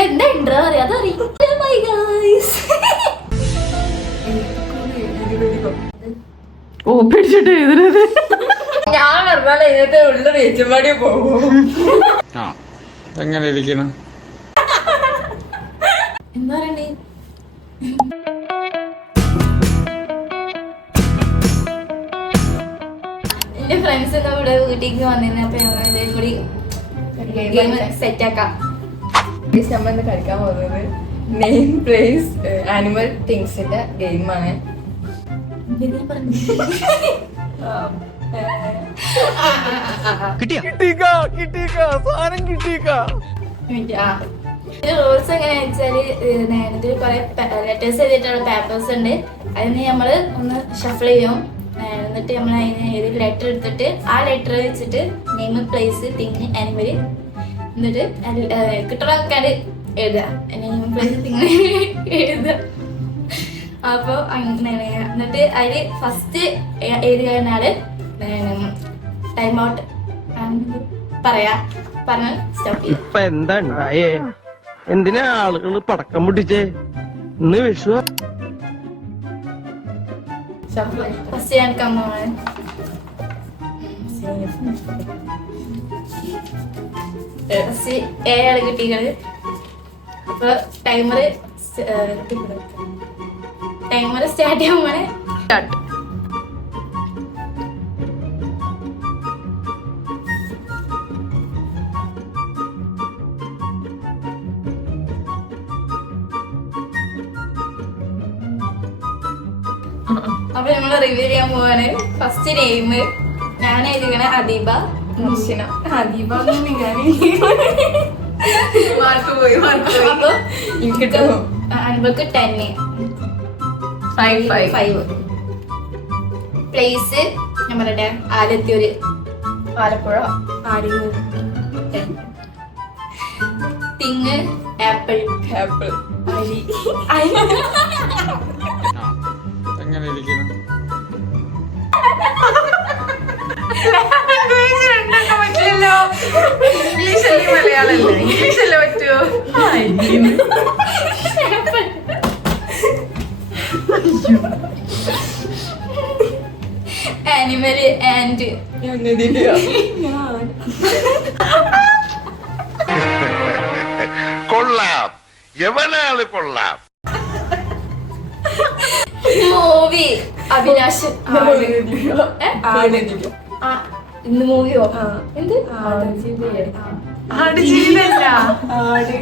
എന്താ ഇൻട്രോ പറയാ ഓ പിടിച്ചിട്ട് എഴുതരുത്. ഞാൻ പറഞ്ഞാൽ ഇതിനകത്ത് ഉള്ള റേച്ചുമാടി പോകും. എങ്ങനെ ഇരിക്കണം? എന്താ പറയണ്ടേ? എന്റെ ഫ്രണ്ട്സ് ഒക്കെ ഇവിടെ വീട്ടിലേക്ക് വന്നിരുന്നു. അപ്പൊ ഞങ്ങൾ കൂടി ഗെയിം സെറ്റ് ആക്കാം. നമ്മൾ ഇന്ന് കളിക്കാൻ പോകുന്നത് നെയിം പ്ലേസ് ആനിമൽ തിങ്സിന്റെ ഗെയിമാണ്. റൂൾസ് എങ്ങനെയാ വെച്ചാല് ഇതിൽ കുറെ ലെറ്റേഴ്സ് എഴുതിയിട്ടുള്ള പേപ്പേഴ്സ് ഉണ്ട്. അതിന് നമ്മള് ഒന്ന് ഷഫിൾ ചെയ്യും. എന്നിട്ട് നമ്മൾ അതിന് ഏത് ലെറ്റർ എടുത്തിട്ട് ആ ലെറ്റർ വെച്ചിട്ട് നെയിം പ്ലേസ് തിങ് ആനിമല് എന്നിട്ട് കിട്ടുന്ന ആൾക്കാര് എഴുതുക. നെയിം പ്ലേസ് തിങ് എഴുതുക. അപ്പോൾ അങ്ങനെ എന്നിട്ട് അതിൽ ഫസ്റ്റ് എഴുതി കഴിഞ്ഞാൽ ടൈം ഔട്ട് പറയാ പറഞ്ഞാൽ സ്റ്റോപ്പ് ചെയ്യും. ഇപ്പൊ എന്താ ഉണ്ടായേ? എന്തിനാ ആളുകൾ പടക്കം പൊട്ടിച്ചേ? ഇന്ന് വിഷു. ഫസ്റ്റ് ഞാൻ കമ്മാണ് ഫസ്റ്റ് ഏഴാള് കിട്ടിയത്. അപ്പൊ ടൈമർ സ്റ്റാർട്ട് ചെയ്യുമ്പോൾ സ്റ്റാർട്ട്. അപ്പൊ നമ്മള് റിവ്യൂ ചെയ്യാൻ പോവാണ്. ഫസ്റ്റ് നെയിം ഞാൻ എഴുതിക്കണ അദീബ മുഷിന. അദീബ മാർക്ക് പോയി. അപ്പൊ എനിക്ക് അൻപക്ക് 10 5 പ്ലേസ് ഞാൻ പറയട്ടെ ആലത്തിയൊരു Alappuzha. Adiyur. Thing apple apple. അരി എങ്ങനെ ഇരിക്കണം? പറ്റില്ലല്ലോ. ഇംഗ്ലീഷല്ലേ മലയാളല്ലേ? ഇംഗ്ലീഷല്ലേ പറ്റുമോ? ആനിമല് ആൻഡ് കൊള്ളാം, എവനാള് കൊള്ളാം. മൂവി അഭിലാഷ്. ഇന്ന് മൂവിയോ എന്ത് ആടുജീവിതല്ല. ആട്.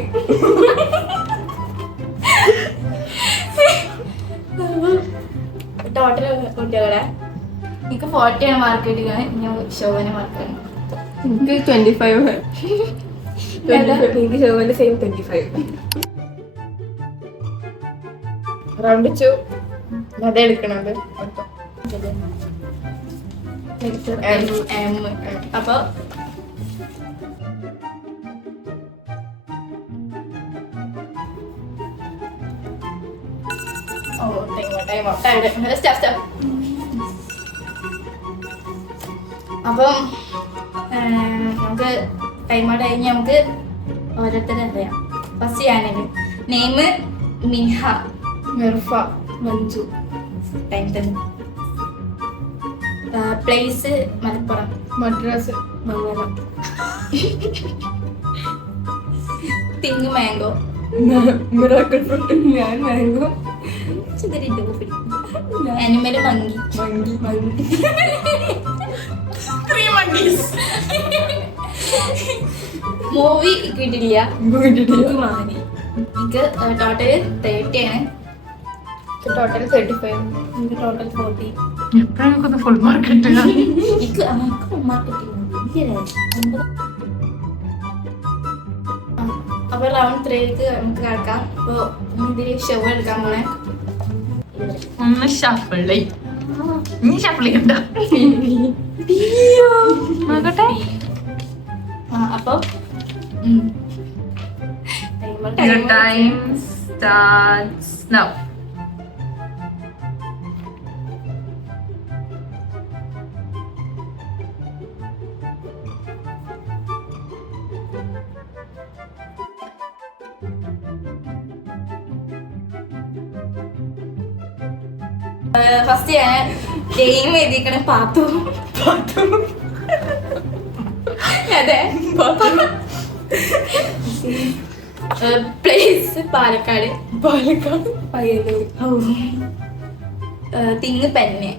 ടോട്ടൽ കുട്ടികളെ എനിക്ക് 40 മാർക്ക് കിട്ടിയാണ്. ഞാൻ ശോഭന മാർക്കാണ്. എനിക്ക് 25. എനിക്ക് ശോഭന്റെ സെയിം 25. റൗണ്ട് 2 അതെടുക്കണത്. അപ്പൊ അപ്പം നമുക്ക് ടൈം ഔട്ട് കഴിഞ്ഞ് നമുക്ക് ഓരോരുത്തരെ അറിയാം. ഫസ്റ്റ് ഞാനല്ലേ നെയിം മിൻഹ മിർഫ മഞ്ജു. ടൈം തന്നെ. Place Malappuram Madras Mangalam. Thing mango miracle fruit. ഞാൻ mango. Animal monkey. Monkey. Monkey. 3 monkeys. Movie കിട്ടില്ല. മാനി. എനിക്ക് ടോട്ടൽ 30 ആണ്. ടോട്ടൽ 35. എനിക്ക് ടോട്ടൽ 40. എപ്പോഴൊക്കെ ഫുൾ മാർക്ക് കിട്ടുക? എനിക്ക് മാർക്ക് കിട്ടില്ല. അപ്പൊ റൗണ്ട് 3ക്ക് നമുക്ക് കിടക്കാം. അപ്പൊ ഇതില് ഷോ എടുക്കാൻ പോണേ. ഒന്ന് ഷഫിൾ നീ ഷഫിൾ ചെയ്യണ്ട. നോക്കട്ടെ. അപ്പൊ Your time starts now. First ഞാൻ ഗെയിം എഴുതിക്കണ പാത്തു. അതെ, place Palakkad. Payyanur. Thing pen.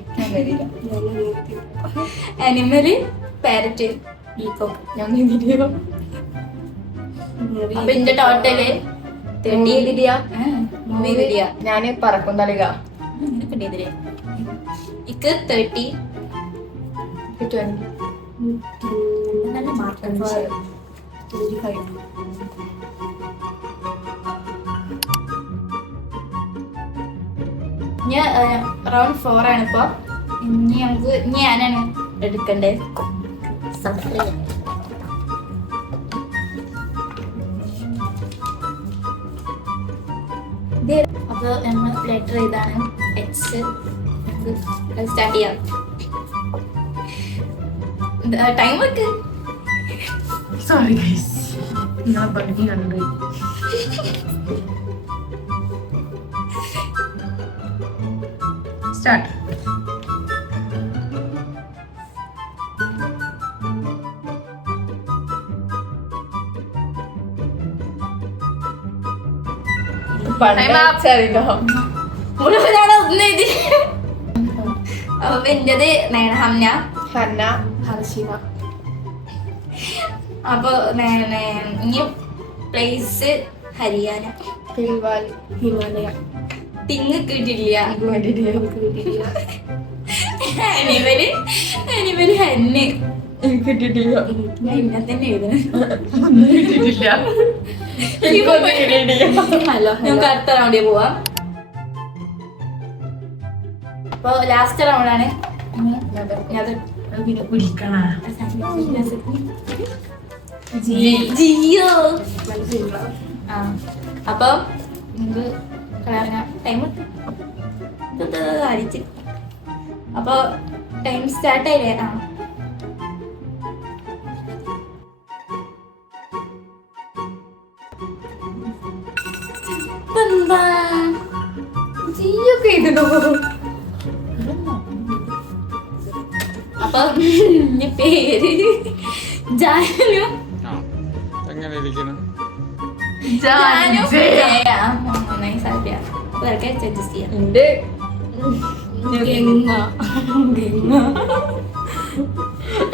Animal parrot. അപ്പൊ ഇതിന്റെ ടോട്ടല് 30. ഞാന് പറക്കും തളിക. ഇക്ക് 30. 20. നല്ല മാർക്ക്. 25. ഇനി റൗണ്ട് 4 ആണ് ഇപ്പൊ. ഇനി ഞാനാണ് എടുക്കണ്ടേ. അപ്പൊ നമ്മൾ ലെറ്റർ ഇതാണ് H. സ്റ്റാർട്ട് ചെയ്യാം. ടൈം വെക്ക്. സോറി ഗൈസ്, ഞാൻ ഭംഗി കണ്ടു. സ്റ്റാർട്ട്. മുഴുവനാണ് ഒന്ന് എഴുതി. അപ്പൊ എന്റേത് ഹംന. ഹന്ന. ഹർഷിന. അപ്പൊ ഇനി പ്ലേസ് ഹരിയാന. പിൽവാലി. ഹിമാലയ. തിങ് കിട്ടില്ല. അനിമല് ഹന്ന്. കിട്ടിട്ടില്ല. ഞാൻ ഇന്നെ തന്നെ എഴുതണം. നമുക്ക് അടുത്ത റൗണ്ടിൽ പോവാം. അപ്പൊ ലാസ്റ്റ് റൗണ്ടാണ്. ജിയോ. അപ്പൊ നമുക്ക് ടൈം അടിച്ച്. അപ്പൊ ടൈം സ്റ്റാർട്ട് ആയില്ലേ? എന്താ ജിയോ ഒക്കെ എഴുതണോ? അപ്പൊ എന്റെ പേര് ജാനു. ആ എങ്ങനെ ഇരിക്കണം? ജാനു. നൈസ് ആയിട്ട് അഡ്ജസ്റ്റ് ചെയ്യാം. എന്റെ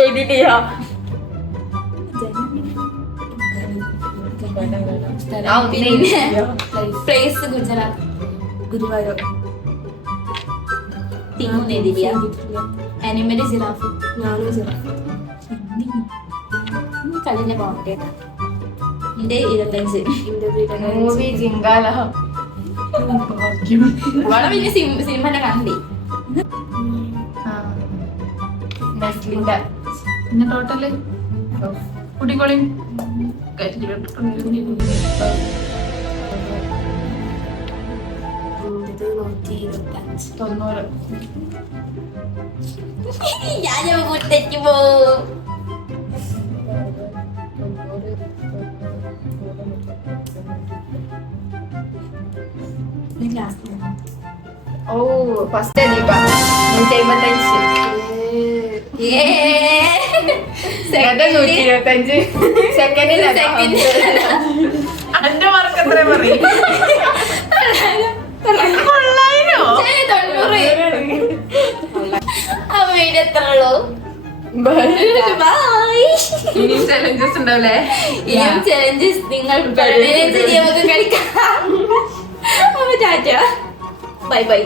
എഡിറ്റ് ചെയ്യാം. പ്ലേസ് ഗുജറാത്ത്. ഗുരുവായൂർ. തിങ്ങുന്നെതിരിയ. Animal giraffe. ഞാനും ജിറാഫ്. കളിന്റെ പോകട്ടെ. എന്റെ 25. മൂവി ജിങ്കാല. വളരെ വലിയ സിനിമ കണ്ടി. നെസ്ലിന്റെ. പിന്നെ ടോട്ടല് കുട്ടിക്കോളി 90. ഞാൻ മുട്ടയ്ക്ക് പോവും. ഓ ഫസ്റ്റ് ദീപ 155. സെക്കൻഡിൽ അന്റെ മാർക്ക് എത്ര പറയും? വീഡിയോ എത്ര ഉള്ളൂ? ഇനി ചലഞ്ചസ് ഉണ്ടാവില്ലേ? ഇനിയും ചലഞ്ചസ് നിങ്ങൾ കളിക്കാം. Tata, bye bye.